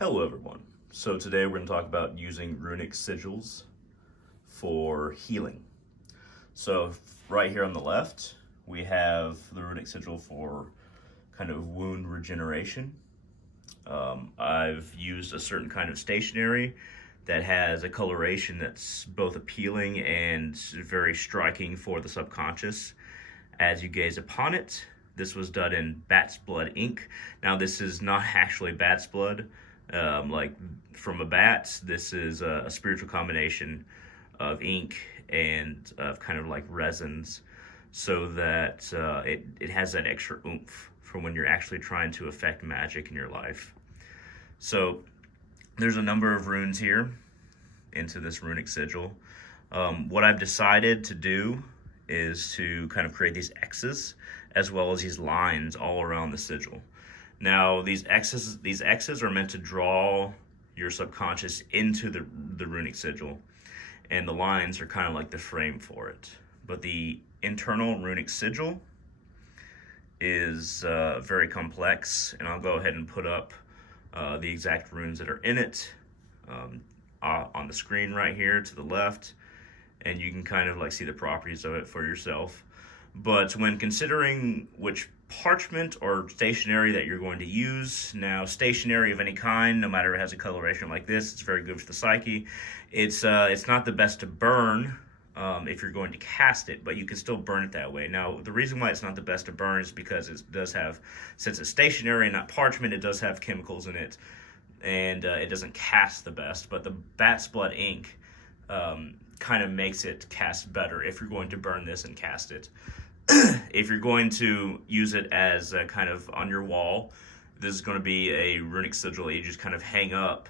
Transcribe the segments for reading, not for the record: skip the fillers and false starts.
Hello everyone. So today we're going to talk about using runic sigils for healing. So right here on the left, we have the runic sigil for kind of wound regeneration. I've used a certain kind of stationery that has a coloration that's both appealing and very striking for the subconscious as you gaze upon it. This was done in bat's blood ink. Now this is not actually bat's blood, like from a bat. This is a spiritual combination of ink and of kind of like resins, so that it has that extra oomph for when you're actually trying to affect magic in your life. So there's a number of runes here into this runic sigil. What I've decided to do is to kind of create these X's as well as these lines all around the sigil. Now these X's are meant to draw your subconscious into the runic sigil, and the lines are kind of like the frame for it. But the internal runic sigil is very complex, and I'll go ahead and put up the exact runes that are in it on the screen right here to the left, and you can kind of like see the properties of it for yourself. But when considering which parchment or stationery that you're going to use, now stationery of any kind, no matter if it has a coloration like this, it's very good for the psyche. It's not the best to burn if you're going to cast it, but you can still burn it that way. Now, the reason why it's not the best to burn is because it does have, since it's stationery and not parchment, it does have chemicals in it, and it doesn't cast the best. But the bat's blood ink kind of makes it cast better if you're going to burn this and cast it. If you're going to use it as a kind of on your wall, this is going to be a runic sigil that you just kind of hang up.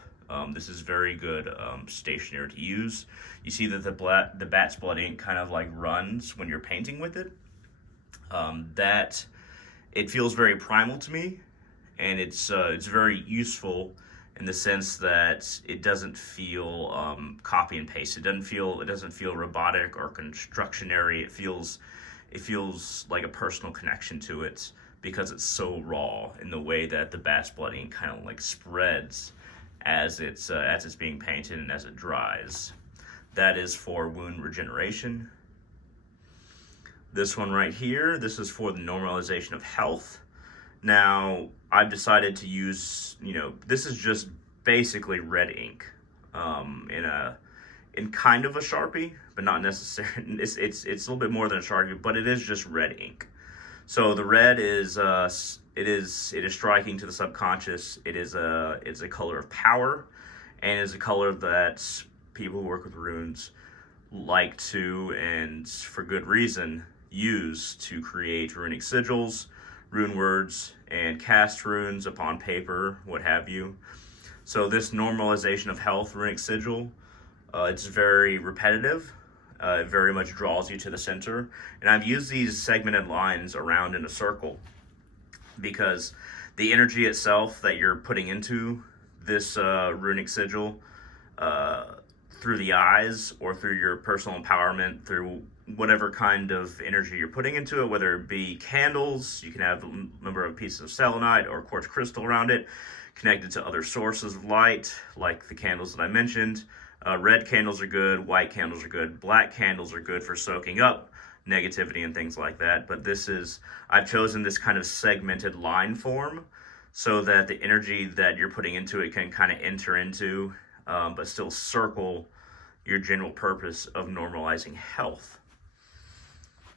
This is very good stationery to use. You see that the bat's blood ink kind of like runs when you're painting with it. That it feels very primal to me, and it's very useful in the sense that it doesn't feel copy and paste. It doesn't feel robotic or constructionary. It feels like a personal connection to it because it's so raw in the way that the bat's blood ink kind of like spreads as it's being painted and as it dries. That is for wound regeneration. This one right here, this is for the normalization of health. Now, I've decided to use, this is just basically red ink in kind of a Sharpie, but not necessarily. It's a little bit more than a Sharpie, but it is just red ink. So the red is it is striking to the subconscious. It's a color of power, and is a color that people who work with runes like to, and for good reason, use to create runic sigils, rune words, and cast runes upon paper, what have you. So this normalization of health runic sigil, it's very repetitive. It very much draws you to the center. And I've used these segmented lines around in a circle because the energy itself that you're putting into this runic sigil through the eyes or through your personal empowerment, through whatever kind of energy you're putting into it, whether it be candles, you can have a number of pieces of selenite or quartz crystal around it, connected to other sources of light, like the candles that I mentioned. Red candles are good, white candles are good, black candles are good for soaking up negativity and things like that. But I've chosen this kind of segmented line form so that the energy that you're putting into it can kind of enter into, but still circle your general purpose of normalizing health.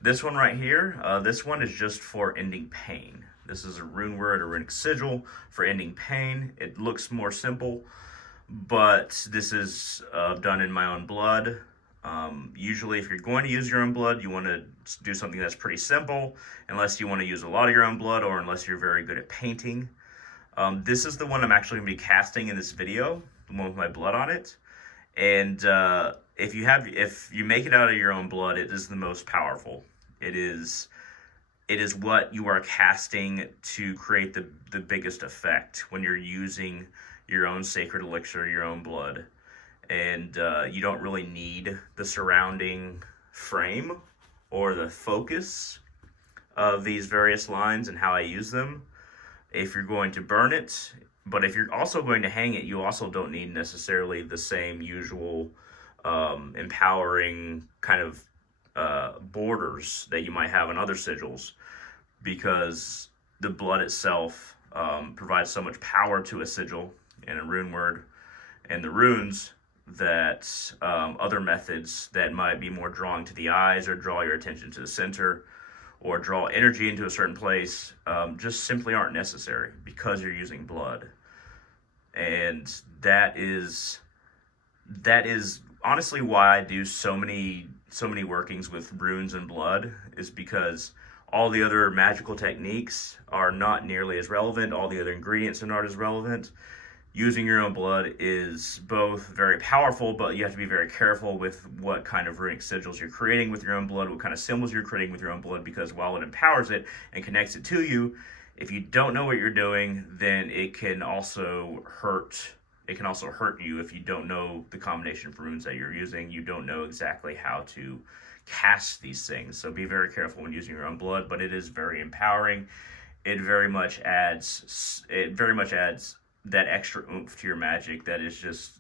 This one right here, this one is just for ending pain. This is a rune word, a runic sigil for ending pain. It looks more simple, but this is done in my own blood. Usually if you're going to use your own blood, you want to do something that's pretty simple, unless you want to use a lot of your own blood or unless you're very good at painting. This is the one I'm actually going to be casting in this video, the one with my blood on it. And if you make it out of your own blood, it is the most powerful. It is what you are casting to create the biggest effect when you're using your own sacred elixir, your own blood. And you don't really need the surrounding frame or the focus of these various lines and how I use them. If you're going to burn it, But if you're also going to hang it, you also don't need necessarily the same usual empowering kind of borders that you might have on other sigils, because the blood itself provides so much power to a sigil and a rune word and the runes that other methods that might be more drawing to the eyes or draw your attention to the center or draw energy into a certain place just simply aren't necessary because you're using blood. And that is honestly why I do so many workings with runes and blood, is because all the other magical techniques are not nearly as relevant. All the other ingredients are not as relevant. Using your own blood is both very powerful, but you have to be very careful with what kind of runic sigils you're creating with your own blood, what kind of symbols you're creating with your own blood, because while it empowers it and connects it to you, if you don't know what you're doing, then it can also hurt. It can also hurt you if you don't know the combination of runes that you're using. You don't know exactly how to cast these things. So be very careful when using your own blood, but it is very empowering. It very much adds that extra oomph to your magic that is just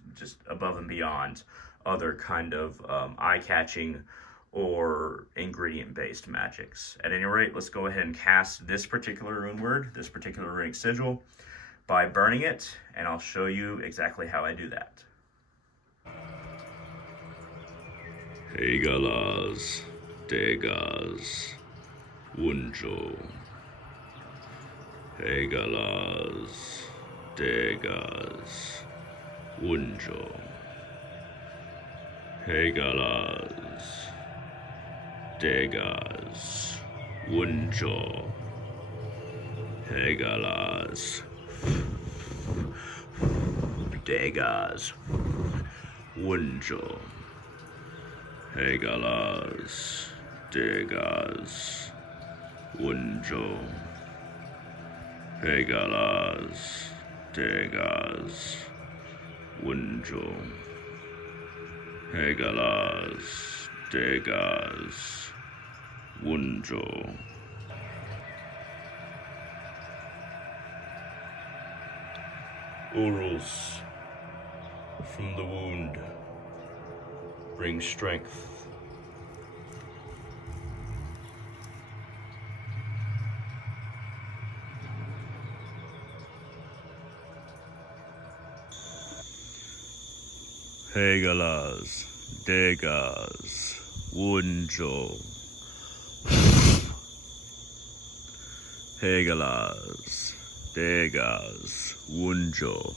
above and beyond other kind of eye-catching or ingredient-based magics. At any rate, let's go ahead and cast this particular rune word, this particular runic sigil, by burning it, and I'll show you exactly how I do that. Hegalas, Degas, Wunjo. Hegalas, Degas, Wunjo. Hegalas, Degas, Wunjo. Hegalas, Degas, Wunjo. Hegalas, Degas, Wunjo. Hegalas, Degas, Wunjo. Hegalas, Degas, Wunjo. Urals from the wound bring strength. Hegalas, Degas, Wunjo. Hegalas, Degas, Wunjo.